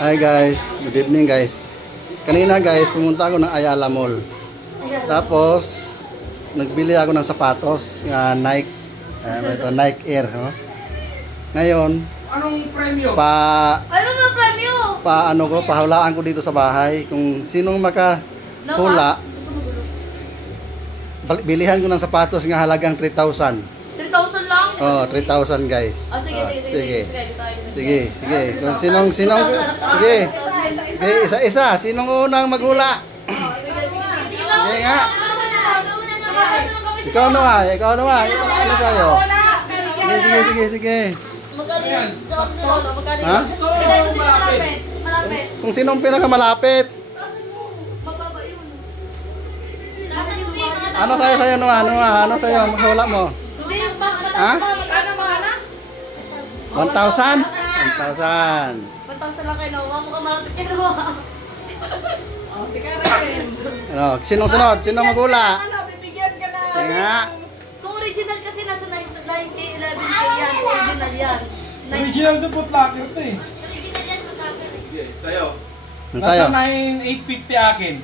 Hi guys, good evening guys. Kanina guys, pumunta ako ng Ayala Mall. Tapos nagbili ako ng sapatos nga Nike, ito Nike Air, no? Ngayon, anong premyo? Pahulaan ko dito sa bahay kung sinong makahula. Bilihan ko ng sapatos nga halagang 3,000. 3,000 lang? Oh, 3,000 guys. Oh, Sige. Kung sinong sige, isa-isa. Sinong unang maghula? Sige nga. Ikaw naman. Ano sa'yo? Sige. Ha? Kung sinong pinakamalapit? Ano sa'yo? Ano sa'yo? Maghula mo? Ha? 1,000? 1,000. 1,000 lang kayo, Noah. Mukhang malapit kayo, Noah. Oh, sige rin. Ano? Sinong sunod? Sinong maghula? Bibigyan ka na. Sige nga. Kung original kasi nasa 9K, 11K yan. Original yan. Original to putlaki ito eh. Original yan, putlaki. Sa'yo. Sa'yo? Nasa 9,850 akin.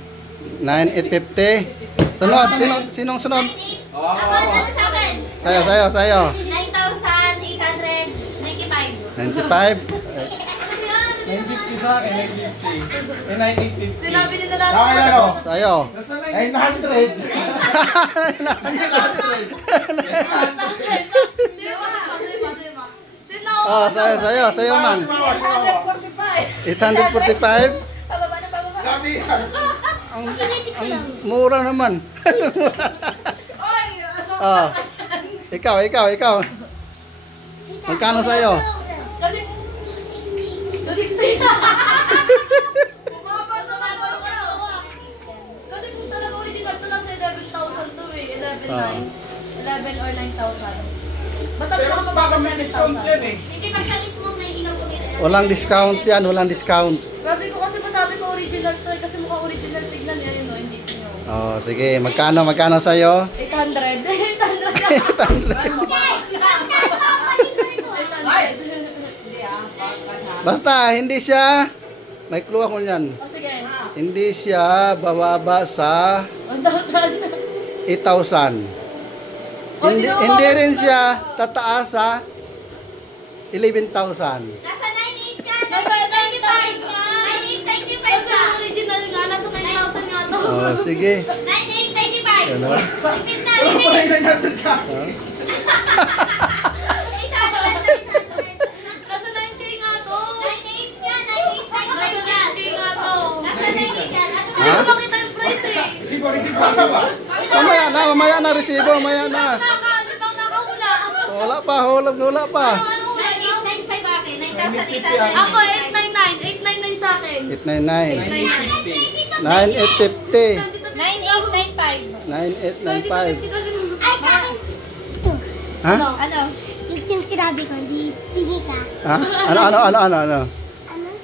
9,850. Sunod? Sinong sunod? Ano sa akin? Sa'yo. 9,895. 95? 950 sa akin, 950. 9,850. Sinabi nyo na lang. Sa'yo. Nasa 900. 900. Oh, sa'yo man. 845? Ang mura naman. Oh. Ikaw. Magkano sa'yo? Kasi 260. Kasi kung talaga original to nasa 11,000 to eh. 11 or 9,000. Basta pinaka discount yan eh. hindi pag sa mismo naiinang pumila. Walang discount yan, walang discount. Grabe ko kasi masabi ko original to eh. Kasi mukhang original tignan niya yun, no? Hindi nyo. Oh, sige. Magkano sa'yo? 800. 800. Basta, hindi siya, may clue ako niyan. O sige. Hindi siya bababa sa 1,000. 8,000. Hindi rin siya tataas sa 11,000. Nasa 9,800 ka. Nasa 9,895 ka. 9,895 ka. Original nga. Nasa 9,000 nga to. Oh, sige. 9,895. Ano? Repeat na. Repeat. 900 ka. 800. Nasa 9K nga to. 9,800 ka. 9,895 ka. Nasa 9,800 ka. Hindi ko makita yung price eh. Resibo. Mamaya na resibo, mamaya na. Hindi pa nakahula. Wala pa. 9,895 akin. 9,800. Ako 899. 899 sa akin. 899. 9,895. 9,895. 9,895. Ay, sa akin. Ito. Ha? Ano? Yung sinabi ko, hindi pingi ka. Ha? Ano? Ano?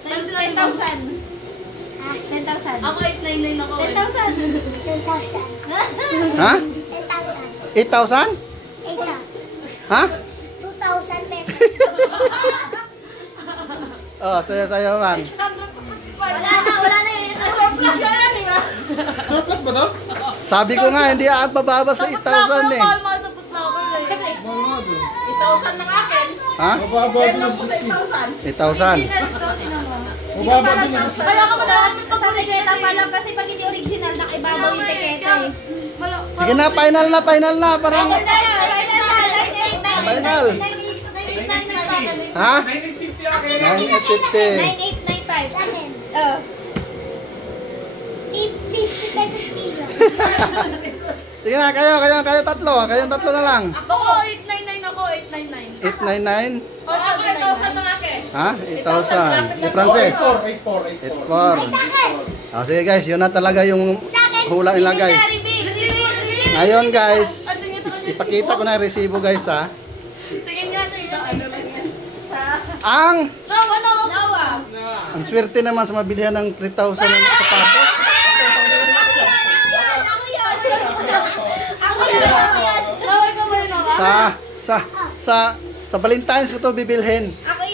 10,000. 10,000. Ako 899 ako. 10,000. 10,000. Ha? 10,000. 8,000? Ito. Ha? 2,000 pesos. Oh, sa'yo man. Wala na yun. Surplus yan, di ba? Surplus ba to? Sabi ko nga, hindi bababa sa 8,000 eh. Mahal sa putlaker eh. 8,000 lang akin. Ha? Mababa din ang 8,000. 8,000. Mababa din ang Kaya ka malaman ko sa Tiketa pa lang kasi pag hindi original, nakibabaw yung tiketa eh. Sige na, final na. Parang, final. Ha? 950 akin. 9,850. 9,895. Sa akin. Oh. 50 pesos kilo. Sige na, kayo tatlo. Kayong tatlo na lang. Ako 899 ako. 899. 899. O sa 8,000 lang akin. Ha? 8,000. Eh, Frances? 8,400. 8,400. Sa akin. Oh, sige guys, yun na talaga yung hula nila guys. Ngayon guys, ipakita ko na yung resibo guys ha. Tingin nga na isa. Ang Nawa. ang swerte naman sa mabilihan ng 3,000 ng sapatos. Sa Valentine's ko to bibilhin. Ako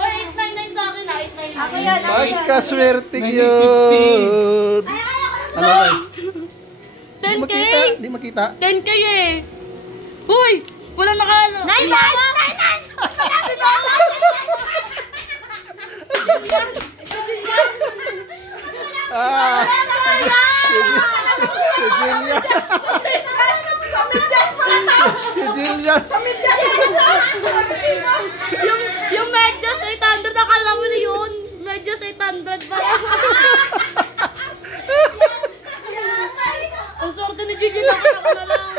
Oy, 899 sa akin na, 899. Ako yan, ako yan. Kaswerte yun. Ano guys? Di 10K? makita, di makita. 10K eh. Huy! Wala nakalo. 99! Ah, si Jillian. Si Jillian. Yung medyas 800, akala mo na yun. Medyas 800 pa. Ang swerte ni Gigi, dapat ako na lang.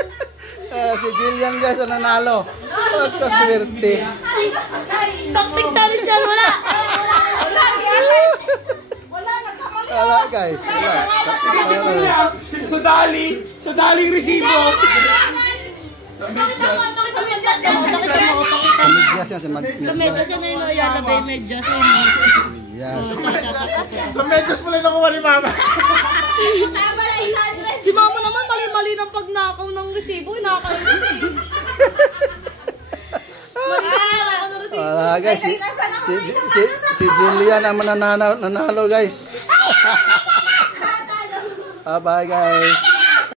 Si Jillian guys ang nanalo. Kaswerte. Tactic challenge yan, wala. Wala guys. Wala. Sa daling resibo. Sa medyas yan. Medyas yan si Sa Magnes. medyas yan na yun, Ayala Bay, medyas yun. Yes. Sa medyas pala nakuha ni Mama. Si mama naman, mali-mali ng pagnakaw ng resibo. Wala guys. Si Jillian ang nanalo guys. Bye guys.